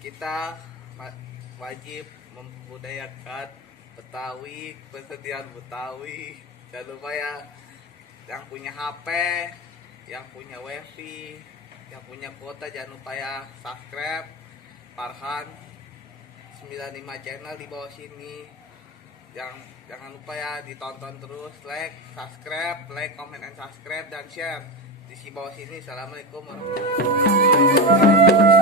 kita wajib membudayakan Betawi, kesedihan Betawi. Jangan lupa ya, yang punya HP, yang punya wifi, yang punya kuota, jangan lupa ya subscribe Farhan 95 channel di bawah sini. Jangan lupa ya ditonton terus, subscribe, comment, and subscribe dan share di bawah sini. Assalamualaikum warahmatullahi wabarakatuh.